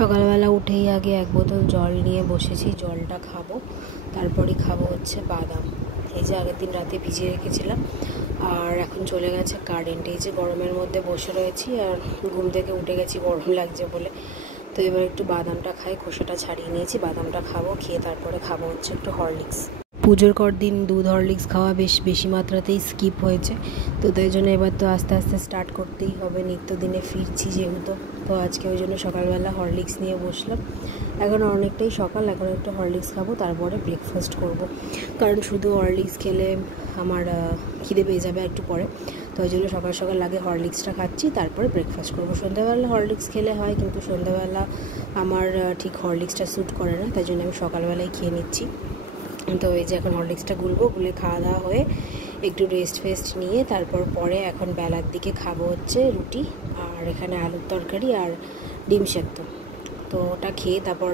সকালবেলা উঠেই আগে এক বোতল জল নিয়ে বসেছি, জলটা খাবো, তারপরে খাবো হচ্ছে বাদাম। এই যে আগের দিন রাতে ভিজিয়ে রেখেছিলাম। আর এখন চলে গেছে কারেন্ট। এই যে গরমের মধ্যে বসে রয়েছি আর ঘুম থেকে উঠে গেছি গরম লাগছে বলে। তো এবার একটু বাদামটা খাই, খোসাটা ছাড়িয়ে নিয়েছি, বাদামটা খাবো, খেয়ে তারপরে খাবো হচ্ছে একটু হরলিক্স। পুজোর দিন দুধ হরলিক্স খাওয়া বেশি মাত্রাতেই স্কিপ হয়েছে, তো তাই জন্য এবার তো আস্তে আস্তে স্টার্ট করতেই হবে, নিত্যদিনে ফিরছি যেহেতু। তো আজকে ওই জন্য সকালবেলা হরলিক্স নিয়ে বসলাম। এখন অনেকটাই সকাল, এখন একটু হরলিক্স খাবো, তারপরে ব্রেকফাস্ট করব। কারণ শুধু হরলিক্স খেলে আমার খিদে পেয়ে যাবে একটু পরে। তো ওই জন্য সকাল সকাল আগে হরলিক্সটা খাচ্ছি, তারপরে ব্রেকফাস্ট করবো। সন্ধ্যাবেলা হরলিক্স খেলে হয়, কিন্তু সন্ধ্যাবেলা আমার ঠিক হরলিক্সটা স্যুট করে না, তাই জন্য আমি সকালবেলায় খেয়ে নিচ্ছি। তো এই যে এখন হরলিক্সটা গুলে খাওয়া দাওয়া হয়ে একটু রেস্ট নিয়ে তারপর পরে এখন বেলার দিকে খাবো হচ্ছে রুটি, আর এখানে আলুর তরকারি আর ডিম সেদ্ধ। তো ওটা খেয়ে তারপর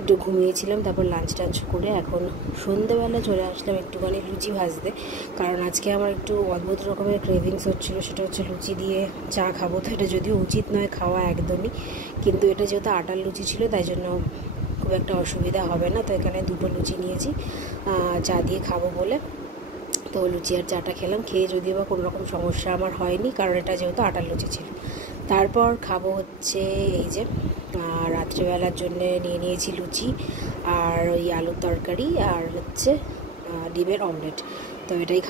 একটু ঘুমিয়েছিলাম, তারপর লাঞ্চ করে এখন সন্ধ্যেবেলা চলে আসলাম একটুখানি লুচি ভাজতে। কারণ আজকে আমার একটু অদ্ভুত রকমের ক্রেভিংস হচ্ছিলো, সেটা হচ্ছে লুচি দিয়ে চা খাবো। তো এটা যদিও উচিত নয় খাওয়া একদমই, কিন্তু এটা যেহেতু আটার লুচি ছিল তাই জন্য খুব একটা অসুবিধা হবে না। তো এখানে দুটো লুচি নিয়েছি চা দিয়ে খাবো বলে। তো লুচি আর চাটা খেলাম, খেয়ে যদিও বা কোনো রকম সমস্যা আমার হয়নি, কারণ এটা যেহেতু আটার লুচি ছিল। তারপর খাবো হচ্ছে এই যে রাত্রিবেলার জন্যে নিয়েছি লুচি আর ওই আলুর তরকারি আর হচ্ছে ডিমের অমলেট। তো এটাই